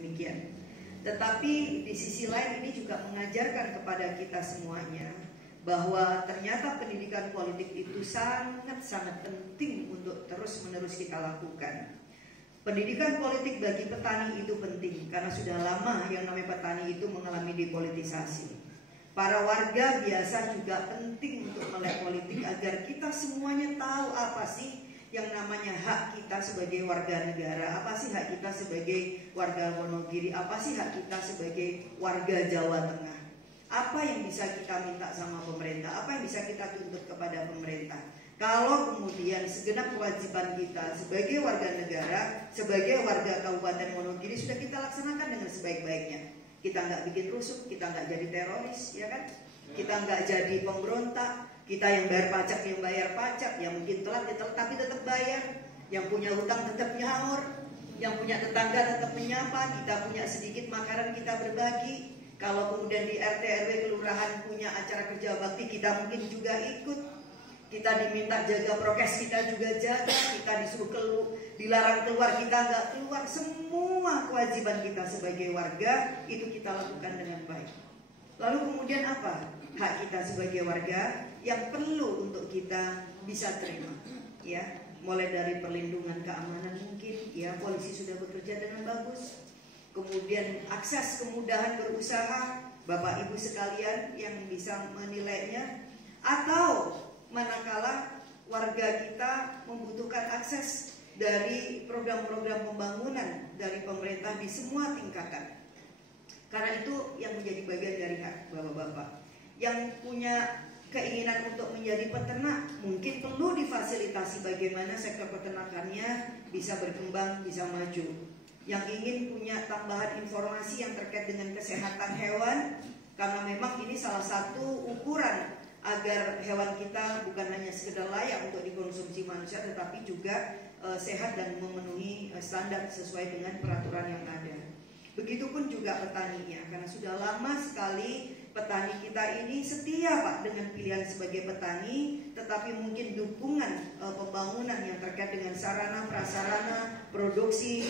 demikian. Tetapi di sisi lain ini juga mengajarkan kepada kita semuanya bahwa ternyata pendidikan politik itu sangat-sangat penting untuk terus-menerus kita lakukan. Pendidikan politik bagi petani itu penting karena sudah lama yang namanya petani itu mengalami depolitisasi. Para warga biasa juga penting untuk melek politik agar kita semuanya tahu apa sih yang namanya hak kita sebagai warga negara, apa sih hak kita sebagai warga Wonogiri, apa sih hak kita sebagai warga Jawa Tengah, apa yang bisa kita minta sama pemerintah, apa yang bisa kita tuntut kepada pemerintah. Kalau kemudian segenap kewajiban kita sebagai warga negara, sebagai warga Kabupaten Wonogiri sudah kita laksanakan dengan sebaik-baiknya, kita nggak bikin rusuh, kita nggak jadi teroris, ya kan? Kita nggak jadi pemberontak. Kita yang bayar pajak, yang bayar pajak, yang mungkin telat ya telat tapi tetap bayar, yang punya hutang tetap nyaur, yang punya tetangga tetap menyapa, kita punya sedikit makanan kita berbagi. Kalau kemudian di RT RW kelurahan punya acara kerja bakti, kita mungkin juga ikut. Kita diminta jaga prokes, kita juga jaga. Kita disuruh dilarang keluar, kita nggak keluar. Semua kewajiban kita sebagai warga itu kita lakukan dengan baik. Lalu kemudian apa? Hak kita sebagai warga yang perlu untuk kita bisa terima, ya, mulai dari perlindungan keamanan mungkin, ya, polisi sudah bekerja dengan bagus, kemudian akses kemudahan berusaha, Bapak Ibu sekalian yang bisa menilainya, atau manakala warga kita membutuhkan akses dari program-program pembangunan dari pemerintah di semua tingkatan, karena itu yang menjadi bagian dari hak Bapak-Bapak. Yang punya keinginan untuk menjadi peternak mungkin perlu difasilitasi bagaimana sektor peternakannya bisa berkembang, bisa maju. Yang ingin punya tambahan informasi yang terkait dengan kesehatan hewan, karena memang ini salah satu ukuran agar hewan kita bukan hanya sekedar layak untuk dikonsumsi manusia, tetapi juga sehat dan memenuhi standar sesuai dengan peraturan yang ada. Begitupun juga petaninya, karena sudah lama sekali petani kita ini setia Pak dengan pilihan sebagai petani, tetapi mungkin dukungan pembangunan yang terkait dengan sarana prasarana, produksi,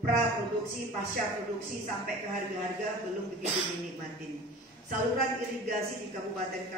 praproduksi, pasca produksi sampai ke harga-harga belum begitu dinikmatin. Saluran irigasi di Kabupaten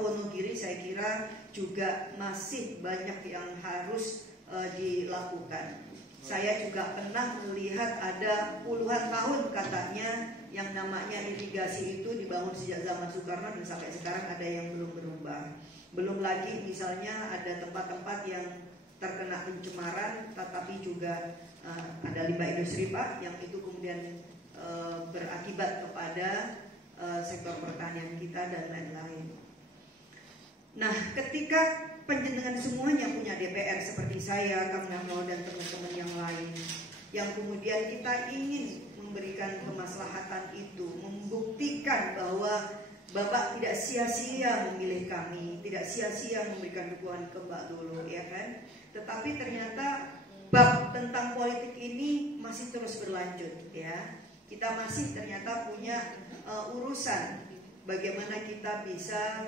Wonogiri saya kira juga masih banyak yang harus dilakukan. Saya juga pernah melihat ada puluhan tahun katanya yang namanya irigasi itu dibangun sejak zaman Soekarno dan sampai sekarang ada yang belum berubah. Belum lagi misalnya ada tempat-tempat yang terkena pencemaran, tetapi juga ada limbah industri Pak, yang itu kemudian berakibat kepada sektor pertanian kita dan lain-lain. Nah, ketika penjenengan semuanya punya DPR seperti saya, Kang Nahno dan teman-teman yang lain, yang kemudian kita ingin memberikan kemaslahatan itu, membuktikan bahwa Bapak tidak sia-sia memilih kami, tidak sia-sia memberikan dukungan ke Mbak Dulu, ya kan? Tetapi ternyata bab tentang politik ini masih terus berlanjut, ya. Kita masih ternyata punya urusan bagaimana kita bisa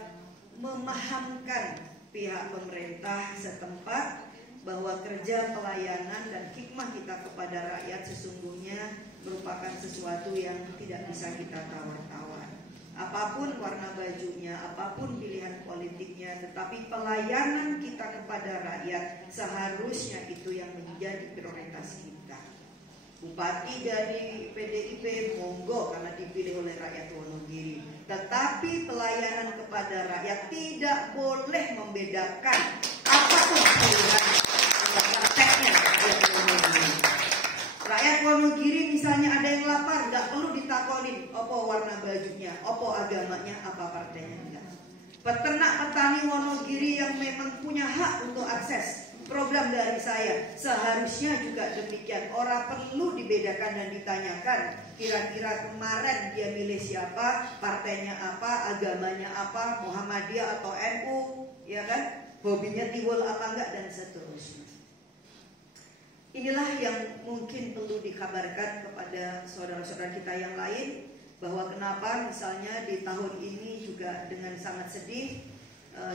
memahamkan pihak pemerintah setempat bahwa kerja pelayanan dan hikmah kita kepada rakyat sesungguhnya merupakan sesuatu yang tidak bisa kita tawar-tawar. Apapun warna bajunya, apapun pilihan politiknya, tetapi pelayanan kita kepada rakyat seharusnya itu yang menjadi prioritas kita. Bupati dari PDIP monggo karena dipilih oleh rakyat Wonogiri, tetapi pelayanan kepada rakyat tidak boleh membedakan apapun pilihan parteknya. Rakyat Wonogiri misalnya ada yang lapar, nggak perlu ditakonin apa warna bajunya, apa agamanya, apa partainya, enggak. Peternak petani Wonogiri yang memang punya hak untuk akses program dari saya seharusnya juga demikian. Orang perlu dibedakan dan ditanyakan kira-kira kemarin dia milih siapa, partainya apa, agamanya apa, Muhammadiyah atau NU, ya kan, hobinya tiwul apa enggak dan seterusnya. Inilah yang mungkin perlu dikabarkan kepada saudara-saudara kita yang lain, bahwa kenapa misalnya di tahun ini juga dengan sangat sedih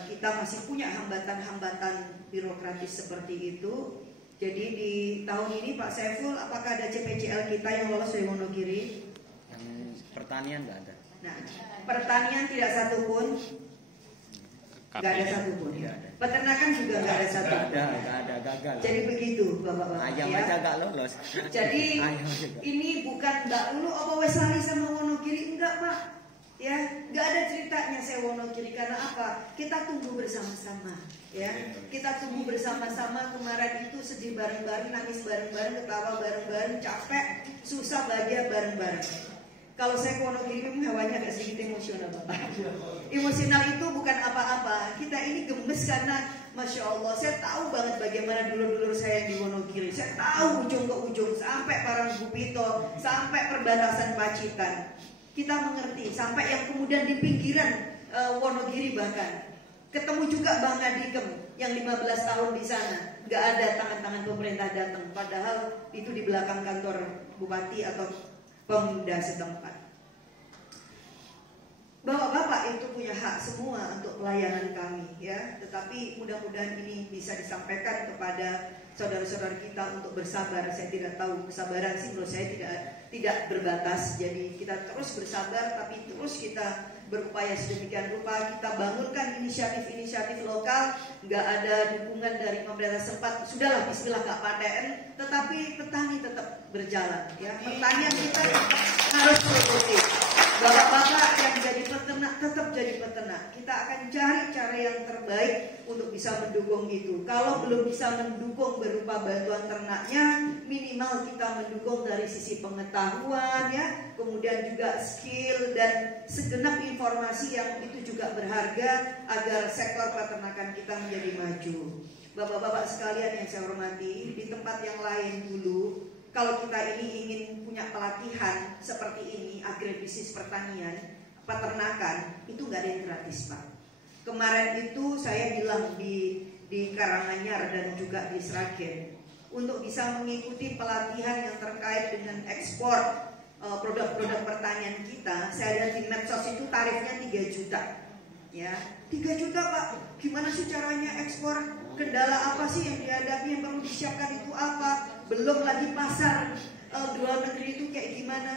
kita masih punya hambatan-hambatan birokratis seperti itu. Jadi di tahun ini Pak Saiful, apakah ada CPCL kita yang lolos dari Wonogiri? Yang pertanian nggak ada. Nah, pertanian tidak satu pun, nggak ada satu pun. Peternakan juga nggak ada satu. Nggak ada, gagal. Jadi begitu, Bapak-bapak. Ayam ya. aja nggak lolos. Jadi ini bukan Mbak Lulu apa wes lali sama Wonogiri, enggak Pak. Ya, nggak ada ceritanya saya Wonogiri, karena apa? Kita tumbuh bersama-sama, ya. Kita tumbuh bersama-sama. Kemarin itu sedih bareng-bareng, nangis bareng-bareng, ketawa bareng-bareng, capek, susah, bahagia bareng-bareng. Kalau saya ke Wonogiri hawanya agak sedikit emosional, Bapak. Emosional itu bukan apa-apa. Kita ini gemes karena Masya Allah, saya tahu banget bagaimana dulur-dulur saya di Wonogiri. Saya tahu ujung ke ujung, sampai Parangkubito, sampai perbatasan Pacitan. Kita mengerti, sampai yang kemudian di pinggiran Wonogiri bahkan. Ketemu juga Bang Adikem yang 15 tahun di sana. Gak ada tangan-tangan pemerintah datang. Padahal itu di belakang kantor bupati atau pemuda setempat. Bapak-bapak itu punya hak semua untuk pelayanan kami, ya. Tetapi mudah-mudahan ini bisa disampaikan kepada saudara-saudara kita untuk bersabar. Saya tidak tahu, kesabaran sih menurut saya tidak berbatas. Jadi kita terus bersabar, tapi terus kita berupaya sedemikian rupa. Kita bangunkan inisiatif-inisiatif lokal. Nggak ada dukungan dari pemerintah sempat. Sudahlah, bismillah, nggak paten. Tetapi petani tetap berjalan, ya. Pertanian kita harus produktif. Bapak-bapak yang jadi peternak tetap jadi peternak. Kita akan cari cara yang terbaik untuk bisa mendukung itu. Kalau belum bisa mendukung berupa bantuan ternaknya, minimal kita mendukung dari sisi pengetahuan, ya, kemudian juga skill dan segenap informasi yang itu juga berharga agar sektor peternakan kita menjadi maju. Bapak-bapak sekalian yang saya hormati, di tempat yang lain dulu, kalau kita ini ingin punya pelatihan seperti ini, agribisnis pertanian, peternakan, itu nggak ada yang gratis, Pak. Kemarin itu saya bilang di Karanganyar dan juga di Sragen, untuk bisa mengikuti pelatihan yang terkait dengan ekspor produk-produk pertanian kita, saya lihat di medsos itu tarifnya 3 juta. Ya, 3 juta Pak, gimana sih caranya ekspor? Kendala apa sih yang dihadapi, yang perlu disiapkan itu apa? Belum lagi pasar luar negeri itu kayak gimana?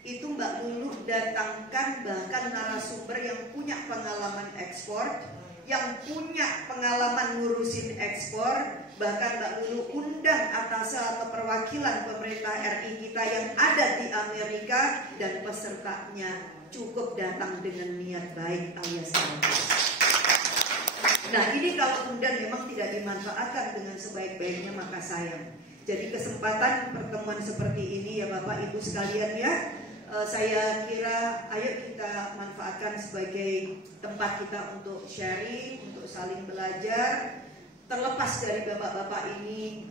Itu Mbak Lulu datangkan bahkan narasumber yang punya pengalaman ekspor, yang punya pengalaman ngurusin ekspor. Bahkan Mbak Lulu undang atas atau perwakilan pemerintah RI kita yang ada di Amerika, dan pesertanya cukup datang dengan niat baik alias bagus. Nah, ini kalau kemudian memang tidak dimanfaatkan dengan sebaik-baiknya maka sayang. Jadi kesempatan pertemuan seperti ini ya Bapak Ibu sekalian, ya, saya kira ayo kita manfaatkan sebagai tempat kita untuk sharing, untuk saling belajar. Terlepas dari bapak-bapak ini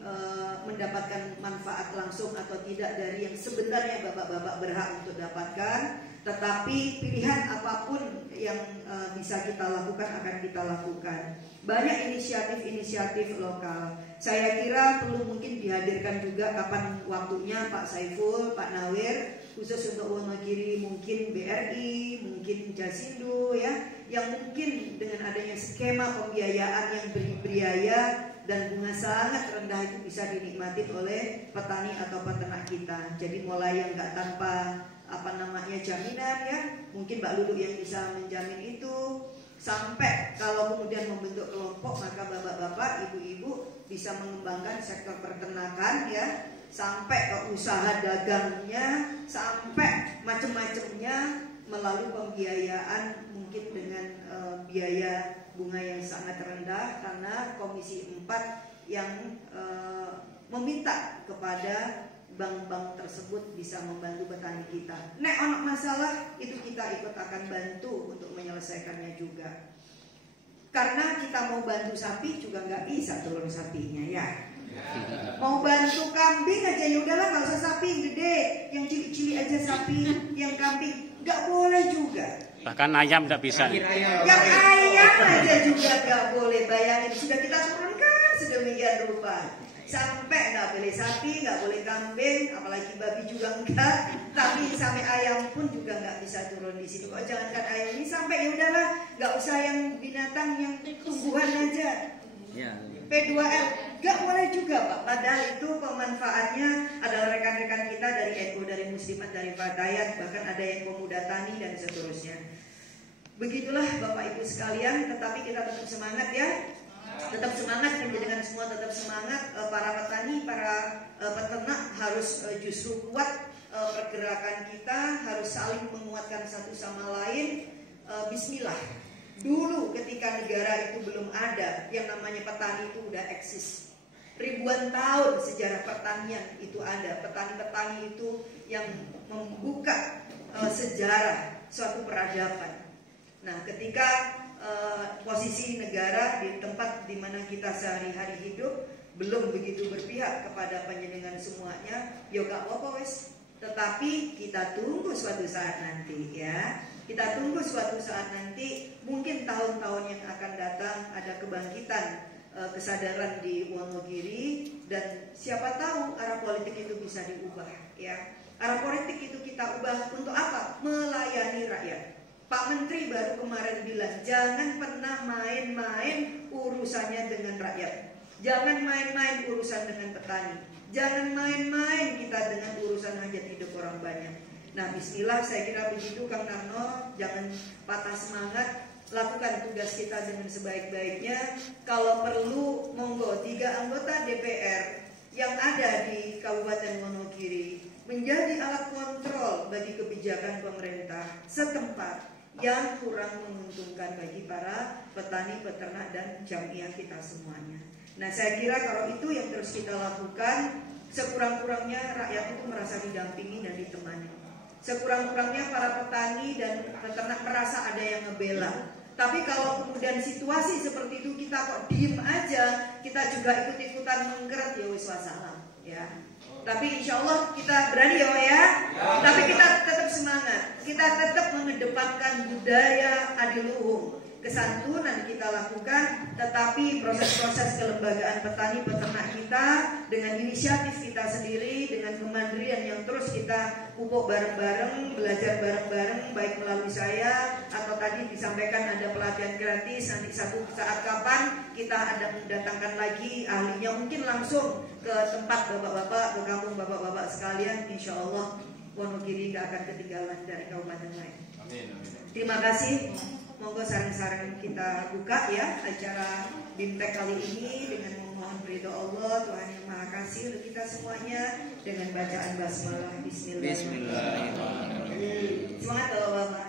mendapatkan manfaat langsung atau tidak dari yang sebenarnya bapak-bapak berhak untuk dapatkan, tetapi pilihan apapun yang bisa kita lakukan akan kita lakukan. Banyak inisiatif-inisiatif lokal. Saya kira perlu mungkin dihadirkan juga kapan waktunya Pak Saiful, Pak Nawir, khusus untuk Wonogiri, mungkin BRI, mungkin Jasindo, ya, yang mungkin dengan adanya skema pembiayaan yang berbiaya dan bunga sangat rendah itu bisa dinikmati oleh petani atau peternak kita. Jadi mulai yang nggak tanpa jaminan, ya, mungkin Mbak Lulu yang bisa menjamin itu, sampai kalau kemudian membentuk kelompok maka bapak-bapak, ibu-ibu bisa mengembangkan sektor peternakan, ya, sampai ke usaha dagangnya, sampai macam-macamnya melalui pembiayaan mungkin dengan biaya bunga yang sangat rendah, karena Komisi 4 yang meminta kepada bank-bank tersebut bisa membantu petani kita. Nek ono masalah itu kita ikut akan bantu untuk menyelesaikannya juga. Karena kita mau bantu sapi juga nggak bisa telur sapinya, ya. Mau bantu kambing aja ya udahlah, nggak usah sapi yang gede, yang cilik-cilik aja sapi, yang kambing nggak boleh juga. Bahkan ayam nggak bisa. Yang ayam aja juga nggak boleh. Bayangin, sudah kita turunkan sedemikian rupa. Sampai nggak boleh sapi, nggak boleh kambing, apalagi babi juga enggak. Tapi sampai ayam pun juga nggak bisa turun di situ. Kok jangankan ayam ini, sampai ya udahlah, nggak usah yang binatang, yang tumbuhan aja. Ya. P2L gak boleh juga Pak. Padahal itu pemanfaatnya adalah rekan-rekan kita dari NU, dari Muslimat, dari Fatayat, bahkan ada yang pemuda tani dan seterusnya. Begitulah Bapak Ibu sekalian, tetapi kita tetap semangat ya. Tetap semangat, dengan semua tetap semangat. Para petani, para peternak harus justru kuat. Pergerakan kita harus saling menguatkan satu sama lain. Bismillah. Dulu ketika negara itu belum ada, yang namanya petani itu udah eksis. Ribuan tahun sejarah pertanian itu ada. Petani-petani itu yang membuka sejarah suatu peradaban. Nah, ketika posisi negara di tempat di mana kita sehari-hari hidup belum begitu berpihak kepada panjenengan semuanya, yo gak apa-apa wes. Tetapi kita tunggu suatu saat nanti ya. Kita tunggu suatu saat nanti, mungkin tahun-tahun yang akan datang ada kebangkitan kesadaran di Wonogiri, dan siapa tahu arah politik itu bisa diubah ya. Arah politik itu kita ubah untuk apa? Melayani rakyat. Pak Menteri baru kemarin bilang, jangan pernah main-main urusannya dengan rakyat. Jangan main-main urusan dengan petani. Jangan main-main kita dengan urusan hajat hidup orang banyak. Nah, bismillah, saya kira begitu Kang Narno. Jangan patah semangat, lakukan tugas kita dengan sebaik-baiknya. Kalau perlu, monggo 3 anggota DPR yang ada di Kabupaten Wonogiri menjadi alat kontrol bagi kebijakan pemerintah setempat yang kurang menguntungkan bagi para petani, peternak, dan jamiah kita semuanya. Nah, saya kira kalau itu yang terus kita lakukan, sekurang-kurangnya rakyat itu merasa didampingi dan ditemani. Sekurang-kurangnya para petani dan peternak merasa ada yang ngebela. Tapi kalau kemudian situasi seperti itu kita kok diem aja, kita juga ikut-ikutan menggerak, ya wis wassalam ya. Tapi insya Allah kita berani ya. Tapi kita tetap semangat. Kita tetap mengedepankan budaya adiluhung. Kesantunan kita lakukan, tetapi proses-proses kelembagaan petani peternak kita dengan inisiatif kita sendiri, dengan kemandirian yang terus kita pupuk bareng-bareng, belajar bareng-bareng, baik melalui saya atau tadi disampaikan ada pelatihan gratis. Nanti satu saat kapan kita ada mendatangkan lagi ahlinya, mungkin langsung ke tempat bapak-bapak, ke kampung bapak-bapak sekalian. Insya Allah Wonogiri tidak akan ketinggalan dari kabupaten lain. Amin. Terima kasih. Monggo sarang-sarang kita buka ya acara BIMTEK kali ini dengan memohon ridho Allah Tuhan yang Maha Kasih untuk kita semuanya dengan bacaan basmalah. Bismillahirrahmanirrahim. Semangat Bapak-bapak.